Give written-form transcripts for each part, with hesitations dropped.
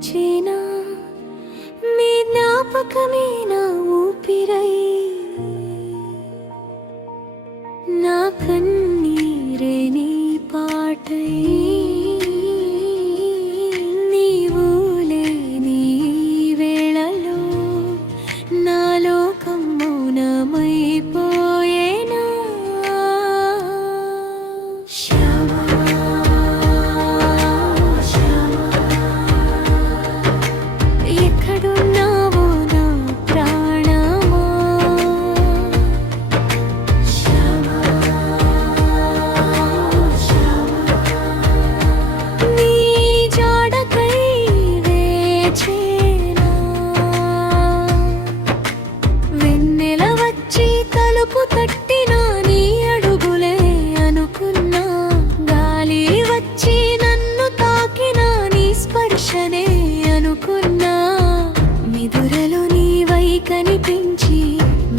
మరచేనా మీ జ్ఞాపకమే నా ఊపిరై నా కన్నీరే నీ పాటై నీవు లేని వేళలో నా లోకం మౌనమైపోయేనా శ్యామా శ్యామా ఎక్కడున్నావో నా ప్రాణమా శ్యామా శ్యామా నీ జాడకై వేచేనా వెన్నెల వచ్చి తలుపు తట్టినా నీ అడుగులే అనుకున్నా గాలి వచ్చి నన్ను తాకినా నీ స్పర్శనే అనుకున్నా నిదురలో నీవై కనిపించి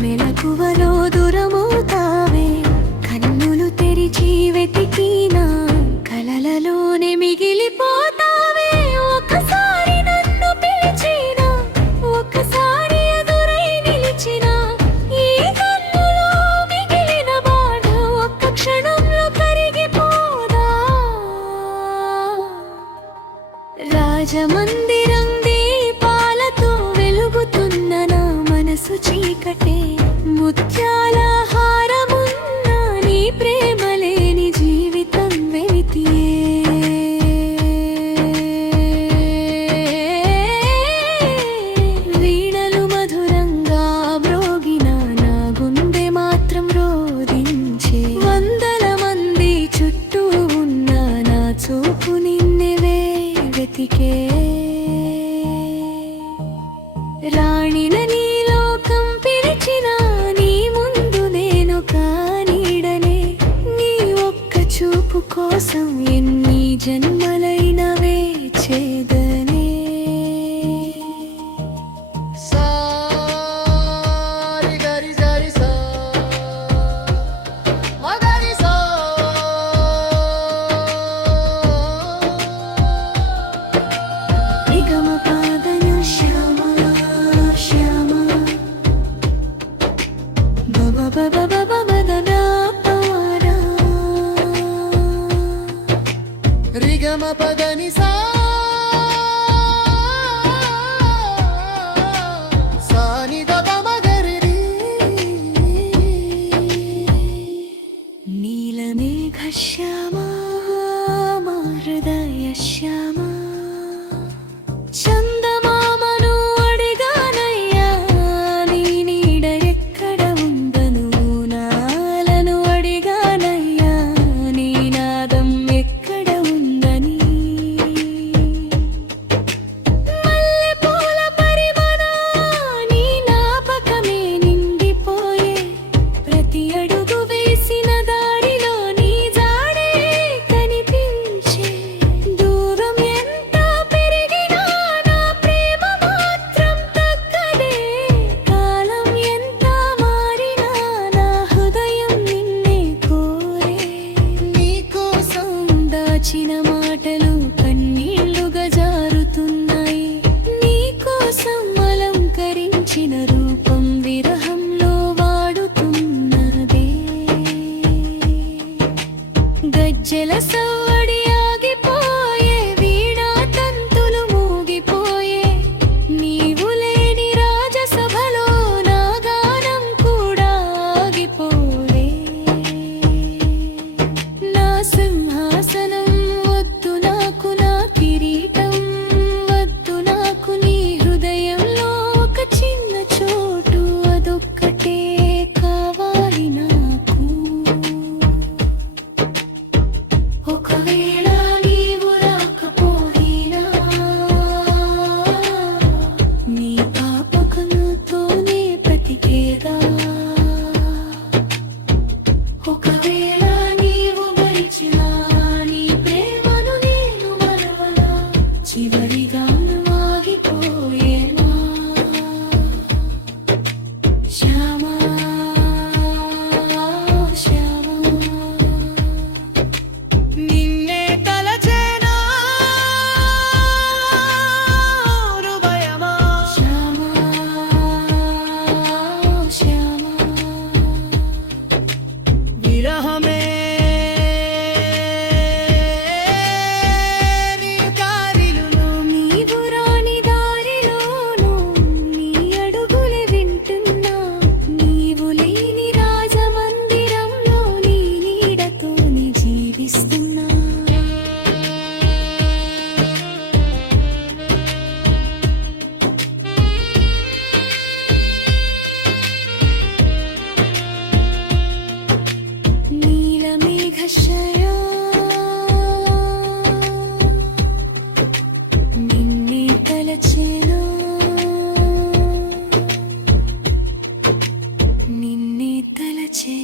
మెలకువలో దూరమవుతావే కన్నులు తెరిచి వెతికినా కలలలోనే మిగిలిపోతావే ఒక్కసారి నన్ను పిలిచినా ఒక్కసారి ఎదురై నిలిచినా ఈ కన్నులో మిగిలిన బాధ ఒక్క క్షణంలో కరిగిపోదా రాజమందిరం దీపాలతో వెలుగుతున్న నా మనసు చీకటే ముత్యాల హారమున్న నీ ప్రేమ లేని జీవితం వెలితియే వీణలు మధురంగా మ్రోగిన నా గుండె మాత్రం రోదించే వందల మంది చుట్టూ ఉన్న నా చూపు నిన్నెవే వెతికే రాణిన నీ లోకం పిలిచిన నీ ముందు నేను కానీడనే నీ ఒక్క చూపు కోసం ఎన్ని జన్మలైన వేచేదనే సారి గరి గరి సా మగరి సా నిగమ పాదన శ్యామ శ్యామ బబ బబ బబ మదన పారా రిగమ పదని సా సాని దబ మగరి రి నీలమేఘ శ్యామ మా హృదయ శ్యామ చందమామను అడిగానయ్యా నీ నీడ ఎక్కడ ఉందను నాలను అడిగానయ్యా నీ నాదం ఎక్కడ ఉందని మల్లెపూల పరిమళ నీ జ్ఞాపకమే నిండిపోయే ప్రతి అడుగు వేసిన దారిలో నీ జాడే కనిపించే దూరం ఎంత పెరిగినా నా ప్రేమ మాత్రం తగ్గదే కాలం ఎంత మారినా నా హృదయం నిన్నే కోరే నీకోసం దాచిన మాటలు కన్నీళ్లుగా జారుతున్నాయి నీకోసం అలంకరించిన రూపం విరహంలో వాడుతున్నదే గజ్జెల సవ్వడి ఆగిపోయే వీణా తంతులు మూగిపోయే నీవు లేని రాజసభలో నా గానం కూడా ఆగిపోలే నా సింహాసనం వద్దు నాకు నా కిరీటం వద్దు నాకు నీ హృదయంలో ఒక చిన్న చోటు అదొక్కటే కావాలి నాకు ఒకవేళ నీవు రాకపోయినా నీ పాపకముతోనే బ్రతికేదా ఒకవేళ నీవు మరిచినా నీ ప్రేమను నేను మరవనా చివరిగా ఆగిపోయేనా శ్యామా శ్యామా నిన్నే తలచేనా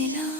ఇలా